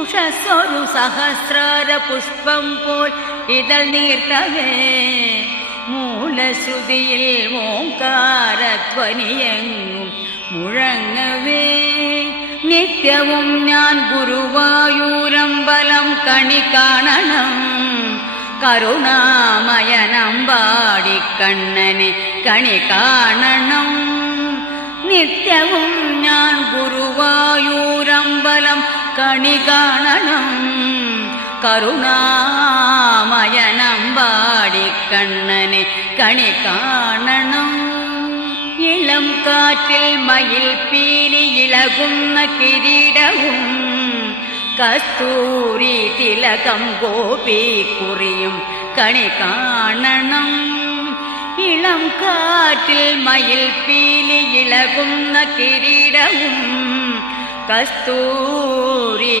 ഉഷസ്സൊരു സഹസ്രാര പുഷ്പം പോൽ ഇതൾ നീർത്തവേ മൂലശ്രുതിയിൽ ഓംകാരധ്വനിയെങ്ങും മുഴങ്ങവേ നിത്യവും ഞാൻ ഗുരുവായൂരമ്പലം കണി കാണണം കരുണാമയനമ്പാടിക്കണ്ണനെ കണി കാണണം നിത്യവും ഞാൻ ഗുരുവായൂരമ്പലം കണി കാണണം കരുണാമയനമ്പാടിക്കണ്ണനെ കണി കാണണം ഇളം കാറ്റിൽ മയിൽ പീലി ഇളകുന്ന കിരീടവും കസ്തൂരി തിലകം ഗോപിക്കുറിയും കണി കാണണം ഇളം കാറ്റിൽ മയിൽ പീലി ഇളകുന്ന കിരീടവും കസ്തൂരി